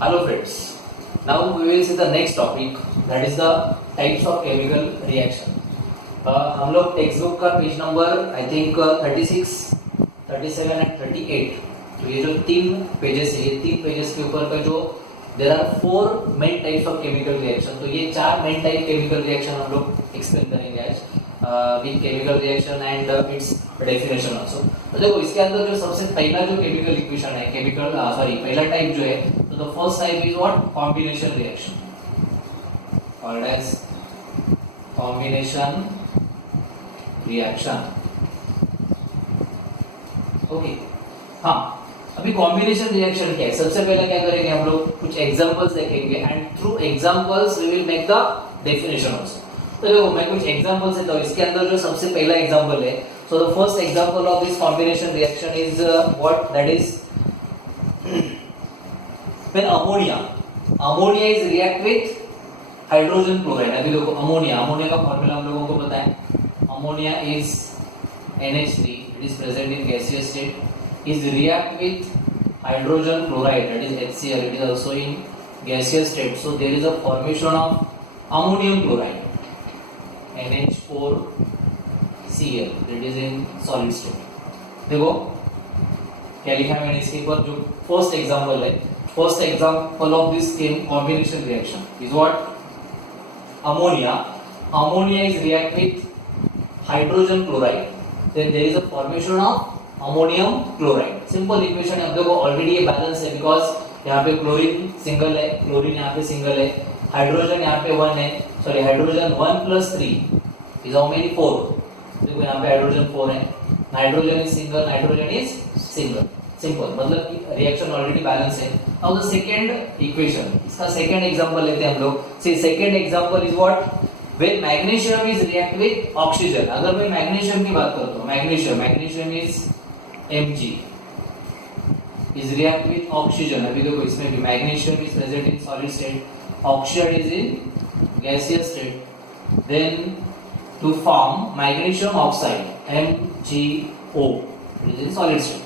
Hello friends, now we will see the next topic, that is the types of chemical reaction. हम लोग text book का page number I think 36, 37 and 38, तो ये जो तीन pages है, ये तीन पेजेस के ऊपर का जो there are 4 main types of chemical reaction, तो ये 4 मेन टाइप केमिकल रिएक्शन हम लोग एक्सप्लेन करेंगे आज with chemical reaction and it's definition also. तो देखो इसके अंदर जो सबसे पहला जो केमिकल इक्वेशन है, पहला टाइप जो है, तो the first type is what, combination reaction, called as combination reaction. Okay, हाँ, अभी कॉम्बिनेशन रिएक्शन क्या है, सबसे पहले क्या करेंगे हम लोग, कुछ एग्जांपल्स देखेंगे and through examples we will make the definition also. तो देखो मैं कुछ एग्जांपल्स देता हूं, इसके अंदर जो सबसे पहला एग्जांपल है, सो the first example of this combination reaction is what, that is when ammonia is react with hydrogen chloride. अभी देखो अमोनिया का फॉर्मूला हम लोगों को पता है, ammonia is NH3, it is present in gaseous state, is react with hydrogen chloride, that is HCl, it is also in gaseous state, so there is a formation of ammonium chloride, NH4Cl, that is in solid state। देखो क्या लिखा है मैंने इसके ऊपर, जो first example है, first example of this combination reaction is what, ammonia is react with hydrogen chloride, then there is a formation of ammonium chloride। Simple equation है, अब देखो ऑलरेडी ये बैलेंस है, बिकॉज यहाँ पे क्लोरीन सिंगल है, chlorine यहाँ पे सिंगल है, हाइड्रोजन यहाँ पे 1 है, sorry hydrogen 1 + 3 is how many 4, देखो यहाँ पे हाइड्रोजन 4 है, nitrogen is single, nitrogen is single, simple, मतलब रिएक्शन ऑलरेडी बैलेंस है। अब द सेकंड इक्वेशन, इसका सेकंड एग्जांपल लेते हैं हम लोग। See second example is what, when magnesium is react with oxygen। अगर मैं मैग्नीशियम की बात करता हूँ, magnesium is Mg is react with oxygen। अभी देखो इसमें भी magnesium is present in solid state, oxide is in gaseous state, then to form magnesium oxide MgO is in solid state,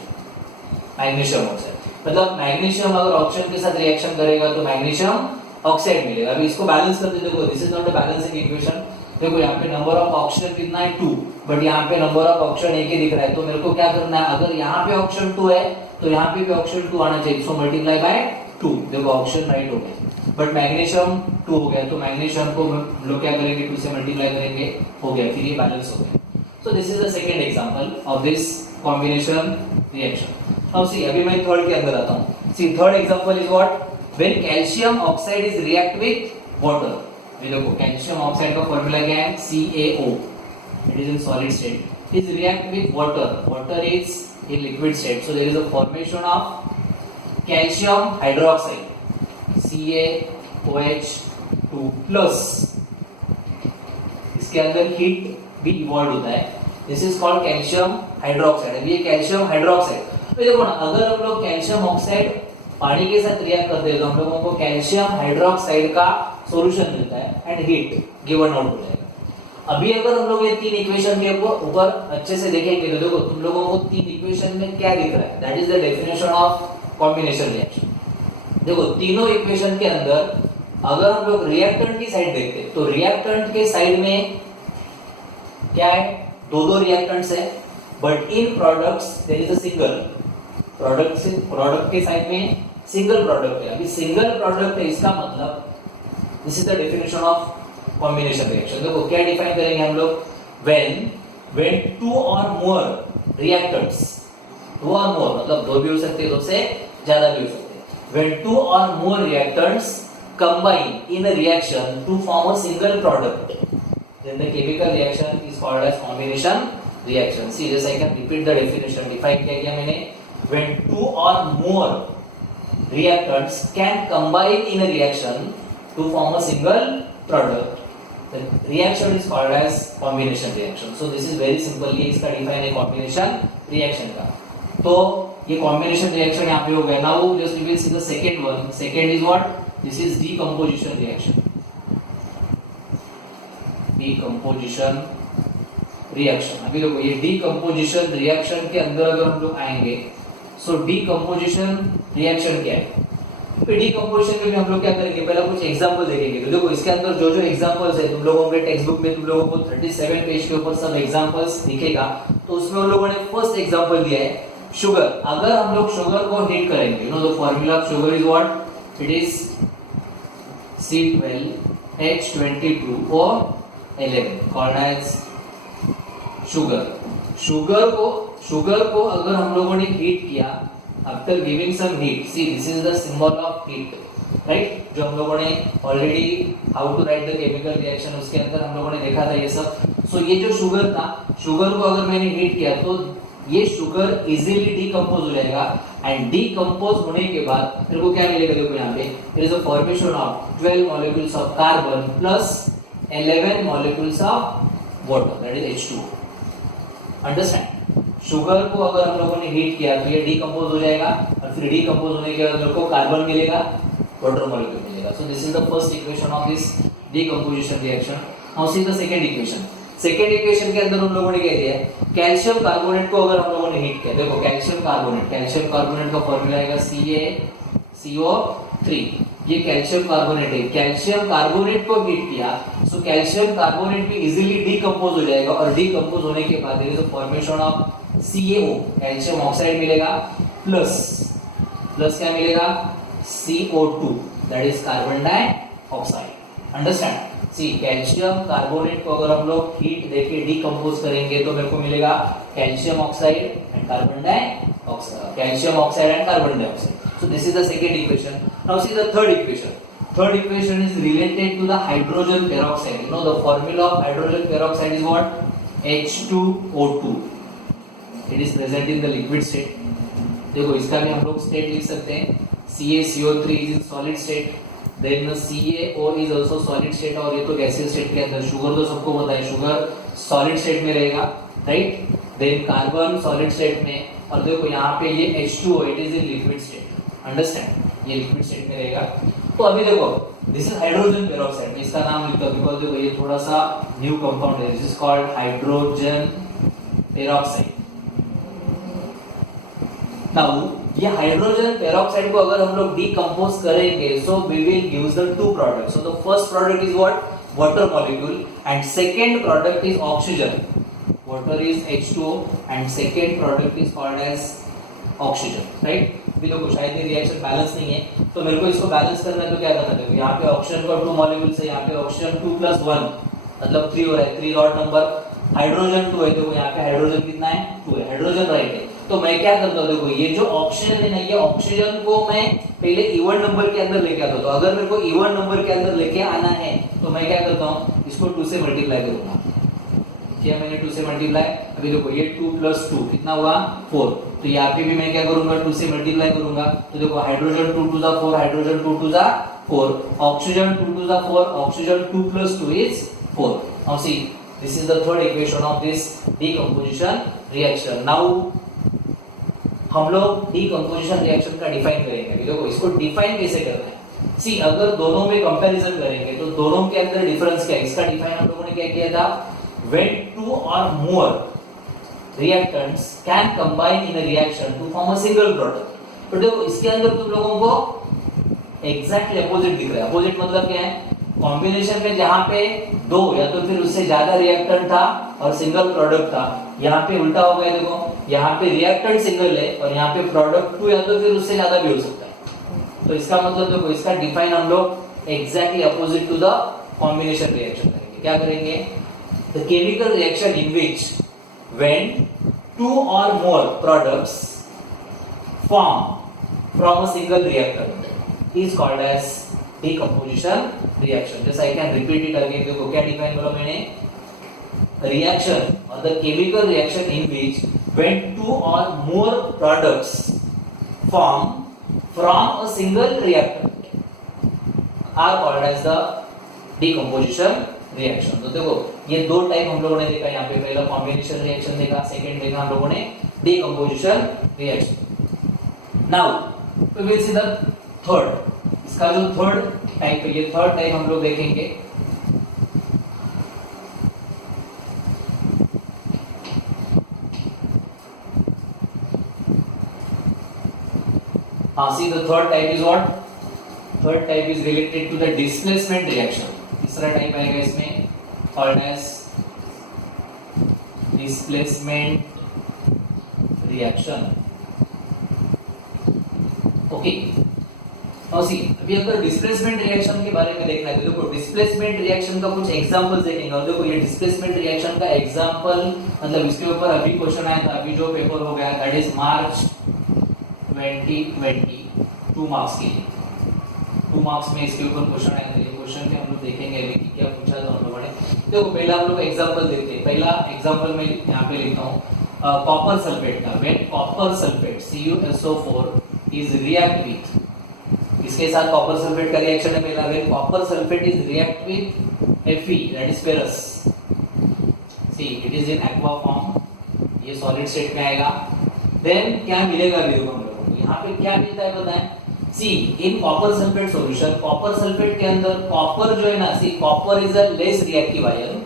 magnesium oxide, मतलब magnesium अगर oxygen के साथ reaction करेगा तो मैग्नीशियम ऑक्साइड मिलेगा। अभी इसको बैलेंस करते देखो, this is not a balancing equation, देखो यहाँ पे नंबर ऑफ ऑक्सीजन कितना है 2, बट यहाँ पे नंबर ऑफ ऑक्सीजन एक ही दिख रहा है, तो मेरे को क्या करना है, अगर यहाँ पे ऑक्सीजन 2 है तो यहाँ पे भी ऑक्सीजन 2 आना चाहिए, सो मल्टीप्लाई बाय 2, देखो ऑक्सीजन राइट हो गया, बट मैग्नीशियम 2 हो गया, तो मैग्नीशियम को हम लोग क्या करेंगे, 2 से मल्टीप्लाई करेंगे, हो गया, फिर ये बैलेंस हो गया। So this is the second example of this combination reaction. Now see, अभी मैं थर्ड के अंदर आता हूँ। See third example is what, when calcium oxide is react with water। ये देखो कैल्शियम ऑक्साइड का फॉर्मूला क्या है, CaO, it is in solid state, is react with water is in liquid state, so there is a formation of calcium hydroxide CaOH2 plus, इसके अंदर heat भी evolve होता है, this is called calcium hydroxide. अभी ये calcium hydroxide, तो देखो ना, अगर हम लोग कैल्शियम ऑक्साइड पानी के साथ रिएक्ट करते हैं तो हम लोगों को कैल्शियम हाइड्रोक्साइड का सॉल्यूशन मिलता है एंड हीट गिवन आउट हो जाएगा। अभी अगर हम लोग ये तीन इक्वेशन के ऊपर अच्छे से देखेंगे तो देखो तुम लोगों को तीन इक्वेशन में क्या दिख रहा है, that is the definition of combination reaction. देखो तीनों इक्वेशन के अंदर अगर हम लोग रिएक्टेंट की साइड देखते हैं तो रिएक्टेंट के साइड में क्या है, दो रिएक्टेंट्स है, but in products there is a single product के साइड में सिंगल प्रोडक्ट है। अभी सिंगल प्रोडक्ट है, इसका मतलब this is the definition of combination reaction. देखो क्या डिफाइन करेंगे हम लोग, when two or more reactants, two or more मतलब दो भी हो सकते हैं, दो से ज्यादा भी हो सकते हैं, when two or more reactants combine in a reaction to form a single product, then the chemical reaction is called as combination reaction। See this, I can repeat the definition, define किया मैंने, when two or more reactants can combine in a reaction to form a single product, the reaction is called as combination reaction। So this is very simple, ये इसका define है combination reaction का। तो ये combination reaction यहाँ पे हो गया। Now just we will see the second one, second is what, this is decomposition reaction, decomposition reaction। अभी देखो ये decomposition reaction के अंदर अगर हम लोग आएंगे, सो डीकंपोजिशन रिएक्शन क्या है, डिकम्पोजिशन में भी हम लोग क्या करेंगे, पहले कुछ एग्जांपल देखेंगे। तो देखो इसके अंदर जो जो एग्जांपल्स है, तुम लोगों के टेक्स्ट बुक में तुम लोगों को 37 पेज के ऊपर सब एग्जांपल्स दिखेगा। तो उसमें हम लोगों ने फर्स्ट एग्जांपल दिया है शुगर। अगर हम लोग शुगर को हीट करेंगे, you know the formula of sugar is what, it is C12H22 or 11 called as sugar. Sugar को अगर हम लोगों ने हीट किया, after giving some heat, see this is the symbol of heat, right, जो हम लोगों ने already how to write the chemical reaction उसके अंदर हम लोगों ने देखा था ये सब। सो ये जो शुगर था, शुगर को अगर मैंने हीट किया तो ये शुगर इजीली डिकम्पोज हो जाएगा, एंड डिकम्पोज होने के बाद मेरे को क्या मिलेगा, देखो यहाँ पे there is a formation of 12 molecules of carbon plus 11 molecules of water, that is H2O। Understand? Sugar को अगर हम लोगों ने हीट किया तो ये डिकम्पोज हो जाएगा, और फिर डिकम्पोज होने के बाद मेरे को कार्बन मिलेगा, वाटर मॉलिक्यूल मिलेगा। सो this is the first equation of this decomposition reaction. Now see the second equation. Second equation के अंदर हम लोगों ने क्या दिया है, कैल्शियम कार्बोनेट को अगर हम लोगों ने हीट किया, देखो कैल्शियम कार्बोनेट का फॉर्मूला आएगा CaCO3। ये कैल्शियम कार्बोनेट है, कैल्शियम कार्बोनेट को हीट किया, सो कैल्शियम कार्बोनेट भी इजीली डिकम्पोज हो जाएगा, और डिकम्पोज होने के बाद there is a formation of CaO, calcium oxide मिलेगा, प्लस क्या मिलेगा, CO2, that is carbon dioxide. Understand? See calcium carbonate को अगर हम लोग हीट देके डिकम्पोज करेंगे तो मेरे को मिलेगा calcium oxide and carbon dioxide, calcium oxide and carbon dioxide. So this is the second equation. Now see the third equation. Third equation is related to the hydrogen peroxide. You know the formula of hydrogen peroxide is what? H2O2. It is present in the liquid state. देखो इसका भी हम लोग state लिख सकते हैं, CaCO3 is in solid state, then CaO is also solid state, और ये तो गैसियस स्टेट के अंदर। शुगर तो सबको पता है, शुगर सॉलिड स्टेट में रहेगा, right, then carbon solid state में, और देखो यहाँ पे ये H2O, it is in liquid state. Understand? ये लिक्विड स्टेट में रहेगा। तो अभी देखो दिस इज हाइड्रोजन पेरोक्साइड, इसका नाम लिखता हूं बिकॉज़ देखो ये थोड़ा सा न्यू कंपाउंड है, this is called hydrogen peroxide. Now ये हाइड्रोजन पेरोक्साइड को अगर हम लोग डिकम्पोज करेंगे, so we will use the two products. So the first product is what, water molecule, and second product is oxygen. Water is H2O and second product is called as oxygen, right. अभी देखो शायद ये reaction balance नहीं है, तो मेरे को इसको बैलेंस करना है, तो क्या करना है, यहाँ पे ऑक्सीजन का 2 मॉलिक्यूल्स है, यहाँ पे ऑक्सीजन 2 + 1 मतलब 3 हो रहा है, 3 रॉड नंबर, हाइड्रोजन 2 है, देखो यहाँ पे हाइड्रोजन कितना है, 2 है, हाइड्रोजन राइट है। तो मैं क्या करता हूँ, देखो ये जो ऑक्सीजन है ना, ये ऑक्सीजन को मैं पहले इवन नंबर के अंदर लेके आता हूँ। तो अगर मेरे को इवन नंबर के अंदर लेके आना है तो मैं क्या करता हूँ, इसको 2 से मल्टीप्लाई करूंगा। किया मैंने 2 से मल्टीप्लाई, अभी देखो ये 2 + 2 कितना हुआ, 4। तो यहाँ पे भी मैं क्या करूंगा, 2 से मल्टीप्लाई करूंगा। तो देखो hydrogen 2 * 2 = 4, hydrogen 2 * 2 = 4, oxygen 2 * 2 = 4, oxygen 2 + 2 is 4। Now see, this is the third equation of this decomposition reaction. Now हम लोग डीकंपोजिशन रिएक्शन का डिफाइन करेंगे। अभी देखो इसको डिफाइन कैसे करना है। सी अगर दोनों में कंपैरिजन करेंगे तो दोनों के अंदर डिफरेंस क्या है, इसका डिफाइन हम लोगों ने क्या किया था, when 2 or more reactants can combine in a reaction to form a single product। तो देखो इसके अंदर तुम लोगों को एग्जैक्टली अपोजिट दिख रहा है। अपोजिट मतलब क्या है, कॉम्बिनेशन में जहां पे 2 या तो फिर उससे ज्यादा रिएक्टेंट था और सिंगल प्रोडक्ट था, यहाँ पे उल्टा हो गया। देखो यहाँ पे रिएक्टेंट सिंगल है और यहाँ पे प्रोडक्ट 2 या तो फिर उससे ज्यादा भी हो सकता है। तो इसका मतलब देखो इसका डिफाइन हम लोग exactly opposite to the combination reaction करेंगे। क्या करेंगे, the chemical reaction in which when 2 or more products form from a single reactant is called as decomposition reaction। Just I can repeat it again। देखो क्या define बोला मैंने, reaction or the chemical reaction in which when 2 or more products form from a single reactant are called as the decomposition reaction. तो देखो ये 2 type हम लोगों ने देखा यहाँ पे, पहला कॉम्बिनेशन रिएक्शन देखा, सेकंड देखा हम लोगों ने decomposition reaction. Now we will see the third. इसका जो थर्ड टाइप है, ये थर्ड टाइप हम लोग देखेंगे। हाँ, see the third type is what, third type is related to the displacement reaction. तीसरा टाइप आएगा इसमें called as displacement reaction. Okay, now see, अभी अगर डिस्प्लेसमेंट रिएक्शन के बारे में देखना है तो देखो डिस्प्लेसमेंट रिएक्शन का कुछ एग्जांपल्स देखेंगे. और देखो ये डिस्प्लेसमेंट रिएक्शन का एग्जांपल मतलब इसके ऊपर अभी क्वेश्चन आया था, अभी जो पेपर हो गया दैट इज मार्च 2020, 2 मार्क्स के लिए. 2 मार्क्स में इसके ऊपर क्वेश्चन आया था. ये क्वेश्चन में हम लोग देखेंगे अभी कि क्या पूछा था हम लोगों ने. देखो पहला हम लोग एग्जांपल देखते हैं. पहला एग्जांपल मैं यहाँ पे लिखता हूँ कॉपर सल्फेट का. When copper sulphate CuSO4 is react with, इसके साथ कॉपर सल्फेट का रिएक्शन है पहला. When copper sulphate is react with Fe that is ferrous, see it is in aqua form, ये सॉलिड स्टेट में आएगा. देन क्या मिलेगा अभी देखो हम लोगों को यहाँ पे क्या मिलता है बताएं. See in copper sulphate solution, copper sulphate के अंदर कॉपर जो है ना, see copper is a less reactive ion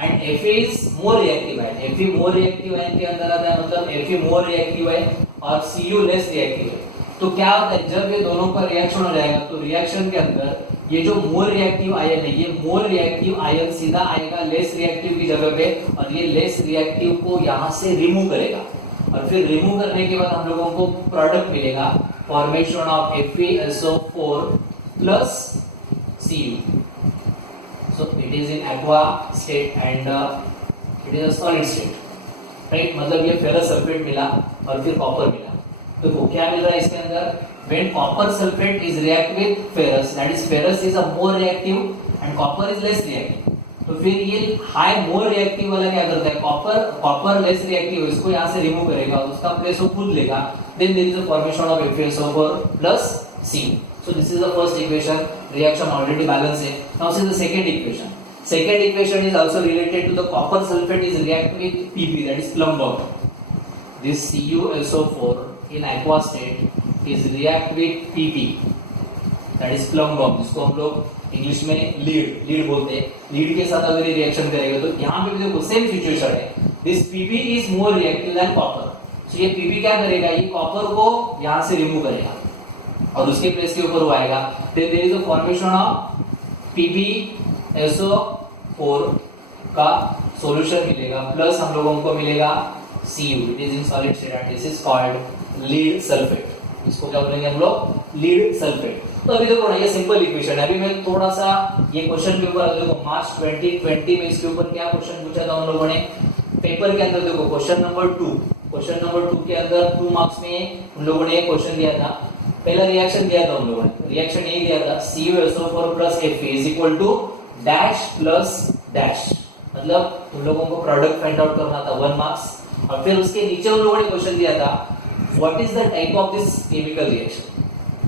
and Fe is more reactive ion. Fe more reactive ion के अंदर आता है, मतलब Fe मोर रिएक्टिव है और Cu लेस रिएक्टिव है. तो क्या होता है जब ये दोनों का रिएक्शन हो जाएगा तो रिएक्शन के अंदर ये जो मोर रिएक्टिव आयन है, ये मोर रिएक्टिव आयन सीधा आएगा लेस रिएक्टिव की जगह पे और ये लेस रिएक्टिव को यहाँ से रिमूव करेगा. और फिर रिमूव करने के बाद हम लोगों को प्रोडक्ट मिलेगा formation of FeSO4 plus Cu. So it is in aqua state and it is a solid state, right? मतलब ये फेरस सल्फेट मिला और फिर कॉपर मिला. तो क्या मिल रहा है इसके अंदर. when copper sulfate is react with ferrous, that is ferrous is a more reactive and copper is less reactive. तो फिर ये हाई मोर रिएक्टिव वाला क्या करता है, कॉपर लेस रिएक्टिव इसको यहाँ से रिमूव करेगा और उसका प्लेस वो खुद लेगा. Then there is a formation of FeSO4 plus Cu. So this is the first equation. Reaction already balanced है. Now see the second equation. Second equation is also related to the copper sulfate is react with Pp, that is Plumb. This CuSO4 in aqua state is react with Pp, that is Plumb, जिसको हम लोग English में lead बोलते हैं. Lead के साथ अगर ये रिएक्शन करेगा तो यहाँ पे भी देखो सेम सिचुएशन है. This Pp is more reactive than copper. So ये Pp क्या करेगा, ये कॉपर को यहाँ से रिमूव करेगा और उसके प्लेस के ऊपर वो आएगा. Then there is a formation of PbSO4 का सॉल्यूशन मिलेगा प्लस हम लोगों को मिलेगा Cu. It is in solid state and this is called lead sulphate. इसको क्या बोलेंगे हम लोग, लीड सल्फेट. तो अभी देखो ना ये सिंपल इक्वेशन है. अभी मैं थोड़ा सा ये क्वेश्चन के ऊपर देखो मार्च 2020 में इसके ऊपर क्या क्वेश्चन पूछा था हम लोगों ने पेपर के अंदर. देखो क्वेश्चन नंबर 2 के अंदर 2 मार्क्स में हम लोगों ने क्वेश्चन दिया था. पहला रिएक्शन दिया था हम लोगों ने, रिएक्शन यही दिया था CuSO4 plus Fe is equal to dash plus dash. मतलब उन लोगों को प्रोडक्ट फाइंड आउट करना था 1 मार्क्स. और फिर उसके नीचे उन लोगों ने क्वेश्चन दिया था what is the type of this chemical reaction.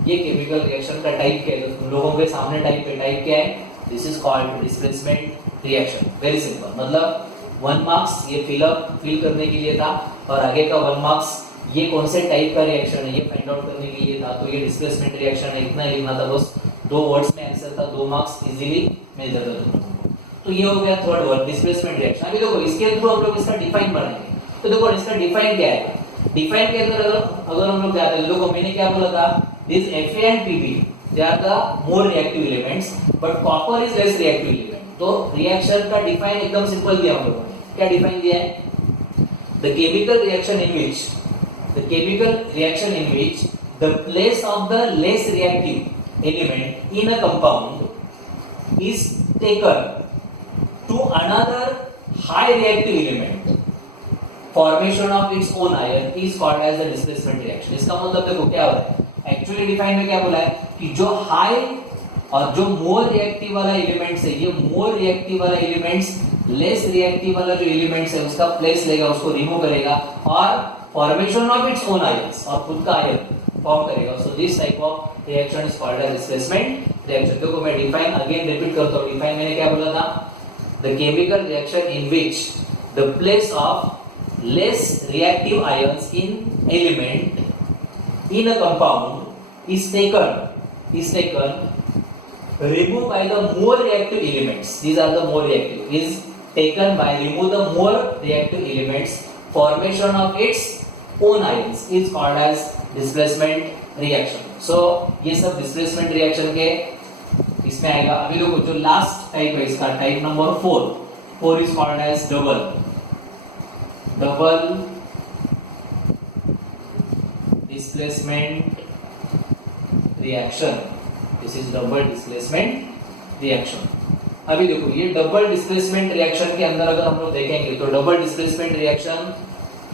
ये केमिकल रिएक्शन का टाइप क्या है, तो उन लोगों के सामने टाइप क्या है, this is called displacement reaction. Very simple, मतलब 1 मार्क्स ये फिल करने के लिए था और आगे का 1 मार्क्स ये कौन से टाइप का रिएक्शन है ये फाइंड आउट करने के लिए था. तो ये डिस्प्लेसमेंट रिएक्शन है, इतना लिखना था बस. 2 वर्ड्स में आंसर था, 2 मार्क्स इजीली मिल जाता था. तो ये हो गया थर्ड वर्ड डिस्प्लेसमेंट रिएक्शन. अभी देखो इसके थ्रू हम लोग इसका डिफाइन बनाएंगे. तो देखो इसका डिफाइन क्या है, डिफाइन के अंदर अगर हम लोग जाते हैं देखो मैंने क्या बोला था, this Fe and Pb they are the more reactive elements but copper is less reactive element. तो रिएक्शन का डिफाइन एकदम सिंपल दिया हम लोगों ने. क्या डिफाइन दिया है, the chemical reaction in which the place of the less reactive element in a compound is taken to another high reactive element, formation of its own ion is called as the displacement reaction. इसका मतलब देखो क्या हो रहा है, actually define में क्या बोला है कि जो हाई और जो मोर रिएक्टिव वाला एलिमेंट्स है, ये मोर रिएक्टिव वाला एलिमेंट्स लेस रिएक्टिव वाला जो एलिमेंट्स है उसका प्लेस लेगा, उसको रिमूव करेगा और formation of its own ions और खुद का आयन फॉर्म करेगा. So this type of reaction is called as displacement reaction. देखो मैं डिफाइन अगेन रिपीट करता हूं. डिफाइन मैंने क्या बोला था, the chemical reaction in which the place of less reactive ions in element in a compound is taken remove by the more reactive elements. These are the more reactive, is taken by remove the more reactive elements, formation of its own ions is called as displacement reaction. सो ये सब displacement reaction के इसमें आएगा। अभी देखो जो last type है इसका, type number 4 is called as double displacement reaction. This is double displacement reaction. अभी देखो ये डबल डिस्प्लेसमेंट रिएक्शन के अंदर अगर हम लोग देखेंगे तो डबल डिस्प्लेसमेंट रिएक्शन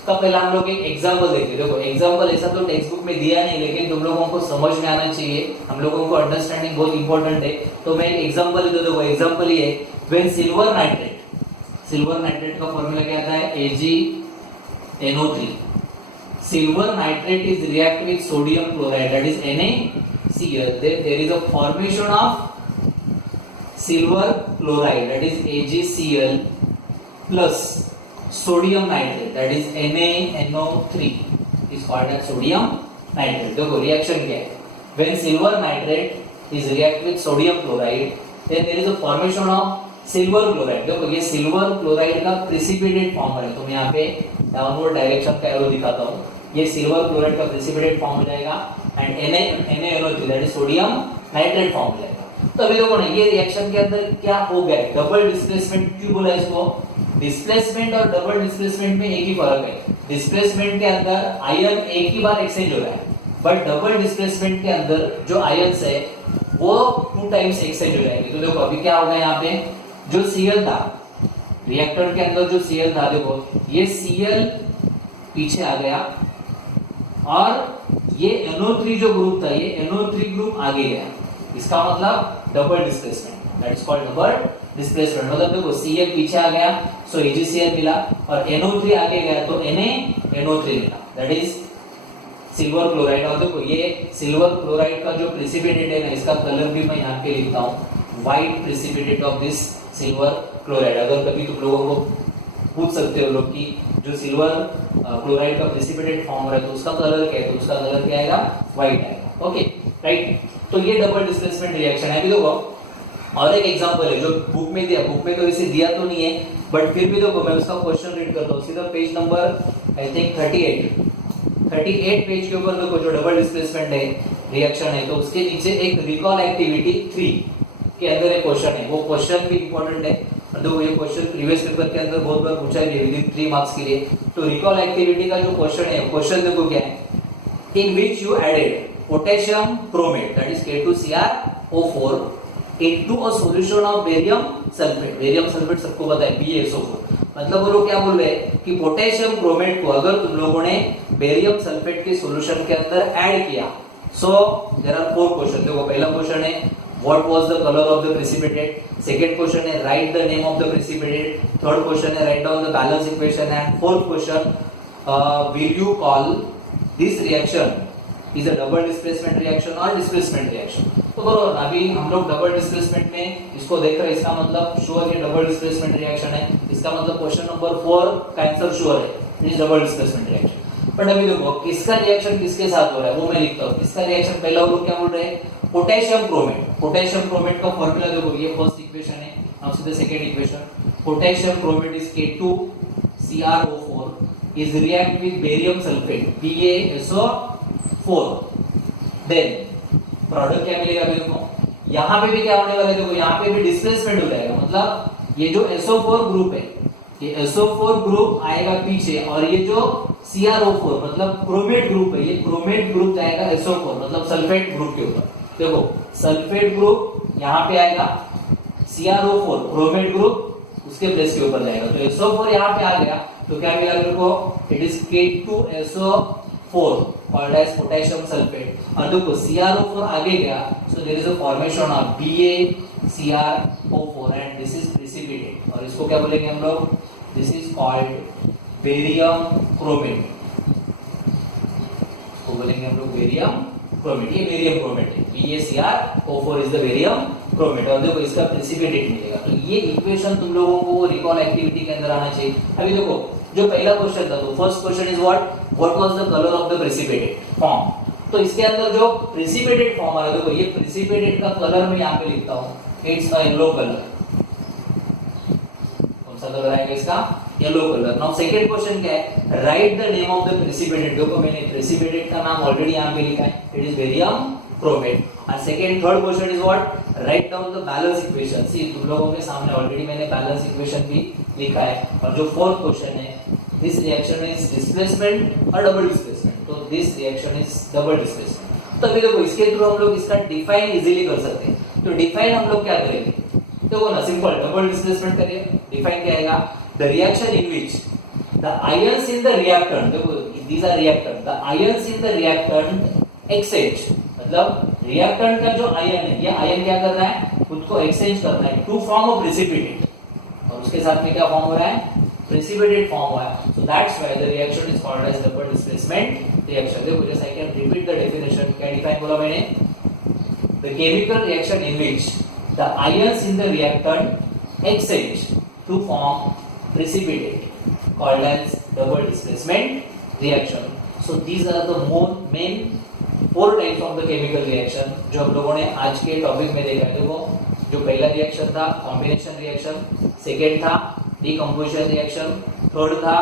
का पहला हम लोग एक एग्जांपल देखते। देखो एग्जांपल ऐसा तो टेक्स्ट बुक में दिया नहीं, लेकिन तुम लोगों को समझ में आना चाहिए, हम लोगों को अंडरस्टैंडिंग बहुत इंपॉर्टेंट है। तो मैं एक एग्जांपल दे दूं। एग्जांपल ये है, व्हेन सिल्वर नाइट्रेट का फॉर्मूला क्या आता है, AgNO3। Silver nitrate is react with sodium chloride, that is NaCl, there is a formation of silver chloride, that is AgCl, plus sodium nitrate, that is NaNO3, is called as sodium nitrate। देखो reaction क्या है, when silver nitrate is react with sodium chloride, then there is a formation of silver chloride। देखो ये silver chloride का precipitate form है, तो मैं यहाँ पे डाउनवर्ड डायरेक्शन का एरो दिखाता हूँ। ये silver chloride का precipitate फॉर्म हो जाएगा and NaNO3, that is sodium nitrate form हो जाएगा। तो अभी देखो ना ये रिएक्शन के अंदर क्या हो गया, डबल डिस्प्लेसमेंट। क्यों बोला इसको? डिस्प्लेसमेंट और डबल डिस्प्लेसमेंट में एक ही फर्क है। डिस्प्लेसमेंट के अंदर आयन एक ही बार एक्सचेंज हो रहा है, बट डबल डिस्प्लेसमेंट के अंदर जो आयन्स है वो 2 टाइम्स एक्सचेंज हो जाएंगे। तो देखो अभी क्या होगा, यहाँ पे जो Cl था रिएक्टर के अंदर, जो Cl था, देखो ये Cl पीछे आ गया और ये NO3 जो ग्रुप था, ये NO3 ग्रुप आगे गया। इसका मतलब double displacement, that is called double displacement. मतलब देखो Cl पीछे आ गया सो AgCl मिला, और NO3 आगे गया तो NaNO3 मिला, दैट इज सिल्वर क्लोराइड। और देखो ये सिल्वर क्लोराइड का जो प्रेसिपिटेट है ना, इसका कलर भी मैं यहाँ पे लिखता हूँ, white precipitate of this silver chloride. अगर कभी तुम लोगों को पूछ सकते हो लोग कि जो सिल्वर क्लोराइड का प्रेसिपिटेट फॉर्म हो रहा है तो उसका कलर क्या है, तो उसका कलर क्या आएगा, व्हाइट आएगा। ओके राइट, तो ये डबल डिस्प्लेसमेंट रिएक्शन है। अभी देखो और एक एग्जांपल है जो बुक में दिया, बुक में तो इसे दिया तो नहीं है, बट फिर भी देखो मैं उसका क्वेश्चन रीड करता हूँ। सीधा page number I think 38 page के ऊपर देखो जो डबल डिस्प्लेसमेंट है रिएक्शन है, तो उसके नीचे एक रिकॉल एक्टिविटी 3 के अंदर एक क्वेश्चन है। वो क्वेश्चन भी इंपॉर्टेंट है, देखो ये क्वेश्चन प्रीवियस पेपर के अंदर बहुत बार पूछा गया विद इन 3 मार्क्स के लिए। तो रिकॉल एक्टिविटी का जो क्वेश्चन है, क्वेश्चन देखो क्या है, in which you added potassium chromate, that is K2CrO4 into a solution of barium sulfate। Barium sulphate सबको पता है, BaSO4। मतलब वो लोग क्या बोल रहे हैं कि पोटेशियम क्रोमेट को अगर तुम लोगों ने बेरियम सल्फेट के सॉल्यूशन के अंदर ऐड किया, सो देयर आर 4 क्वेश्चन। देखो पहला क्वेश्चन है what was the colour of the precipitate, second question है write the name of the precipitate, third question है write down the balance equation, and fourth question will you call this reaction is a double displacement reaction और displacement reaction. तो बरोबर, अभी हम लोग double displacement में इसको देख रहे हैं, इसका मतलब श्योर ये डबल डिस्प्लेसमेंट रिएक्शन है। इसका मतलब क्वेश्चन नंबर 4 का आंसर श्योर है, it is double displacement reaction. But अभी देखो किसका रिएक्शन किसके साथ हो रहा है वो मैं लिखता हूँ। किसका रिएक्शन, पहला वो लोग क्या बोल रहे हैं, पोटेशियम क्रोमेट। पोटेशियम क्रोमेट का फॉर्मूला देखो, ये फर्स्ट इक्वेशन है, now see the second equation. Potassium chromate is K2CrO4 is react with barium sulfate BaSO4, then product क्या मिलेगा मेरे को, यहाँ पे भी क्या होने वाला है, देखो यहाँ पे भी डिस्प्लेसमेंट हो जाएगा। मतलब ये जो SO4 ग्रुप है, ये SO4 ग्रुप आएगा पीछे, और ये जो CrO4 मतलब क्रोमेट ग्रुप है, ये क्रोमेट ग्रुप जाएगा SO4 मतलब सल्फेट ग्रुप के ऊपर। देखो सल्फेट ग्रुप यहाँ पे आएगा, CrO4 क्रोमेट ग्रुप उसके प्लेस के ऊपर जाएगा, तो SO4 यहाँ पे आ गया, तो क्या मिला मेरे को, it is K2SO4 called as potassium sulfate। और देखो CrO4 आगे गया, so there is a formation of BaCrO4 and this is precipitate, और इसको क्या बोलेंगे हम लोग, this is called barium chromate, इसको बोलेंगे हम लोग barium chromate। ये barium chromate है, BaCrO4 is the barium chromate। और देखो इसका precipitate मिलेगा। तो ये इक्वेशन तुम लोगों को रिकॉल एक्टिविटी के अंदर आना चाहिए। अभी देखो जो पहला क्वेश्चन था, तो first question is what was the colour of the precipitate form. तो इसके अंदर जो प्रेसिपिटेट फॉर्म आ रहा है, देखो ये प्रेसिपिटेट का कलर मैं यहाँ पे लिखता हूँ, इट्स अ येलो कलर। कौन सा कलर आएगा इसका yellow colour. Now second question क्या है, write the name of the precipitate. देखो मैंने प्रेसिपिटेट का नाम ऑलरेडी यहाँ पे लिखा है, इट इज बेरियम क्रोमेट। और second third question is what, write down the balance equation. See तुम लोगों के सामने ऑलरेडी मैंने बैलेंस इक्वेशन भी लिखा है। और जो फोर्थ क्वेश्चन है, दिस रिएक्शन इज डिस्प्लेसमेंट और डबल डिस्प्लेसमेंट, तो this reaction is double displacement. तो अभी देखो इसके थ्रू हम लोग इसका डिफाइन इजीली कर सकते हैं। तो डिफाइन हम लोग क्या करेंगे, देखो ना सिंपल, डबल डिस्प्लेसमेंट करिए, डिफाइन क्या आएगा, the reaction in which the ions in the reactant, देखो these are reactant, the ions in the reactant exchange, मतलब रिएक्टेंट का जो आयन है, ये आयन क्या कर रहा है, खुद को एक्सचेंज कर रहा है टू फॉर्म अ प्रेसिपिटेट, और उसके साथ में क्या फॉर्म हो रहा है, precipitate form हुआ है। So that's why the reaction is called as double displacement reaction। देखो जैसे I can repeat the definition, क्या define बोला मैंने, the chemical reaction in which the ions in the reactant exchange to form precipitate called as double displacement reaction। So these are the main four types of the chemical reaction जो हम लोगों ने आज के topic में देखा है। देखो जो पहला रिएक्शन था कॉम्बिनेशन रिएक्शन, सेकेंड था decomposition reaction, third था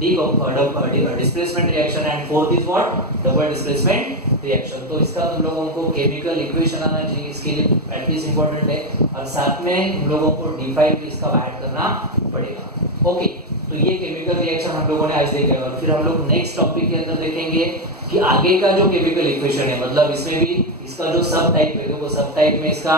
displacement reaction and fourth is what, double displacement reaction। तो इसका तुम लोगों को केमिकल इक्वेशन आना चाहिए, इसके लिए प्रैक्टिस इंपॉर्टेंट है, और साथ में तुम लोगों को डिफाइन भी इसका ऐड करना पड़ेगा। ओके, तो ये केमिकल रिएक्शन हम लोगों ने आज देखा है, और फिर हम लोग नेक्स्ट टॉपिक के अंदर देखेंगे कि आगे का जो केमिकल इक्वेशन है, मतलब इसमें भी इसका जो सब टाइप है, देखो सब टाइप में इसका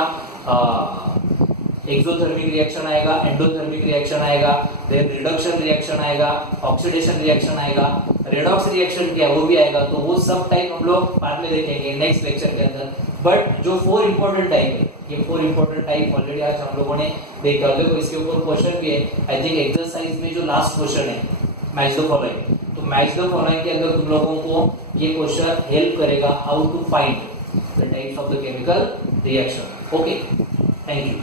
एक्सोथर्मिक रिएक्शन आएगा, एंडोथर्मिक रिएक्शन आएगा, देन रिडक्शन रिएक्शन आएगा, ऑक्सीडेशन रिएक्शन आएगा, रेडॉक्स रिएक्शन क्या है वो भी आएगा। तो वो सब टाइप हम लोग बाद में देखेंगे नेक्स्ट लेक्चर के अंदर। बट जो फोर इंपॉर्टेंट टाइप है, ये फोर इंपॉर्टेंट टाइप ऑलरेडी आज हम लोगों ने देखा। देखो इसके ऊपर क्वेश्चन भी है, आई थिंक एक्सरसाइज में जो लास्ट क्वेश्चन है, मैच द फॉलोइंग, तो मैच द फॉलोइंग के अंदर तुम लोगों को ये क्वेश्चन हेल्प करेगा how to find the types of the chemical reaction. Okay, thank you.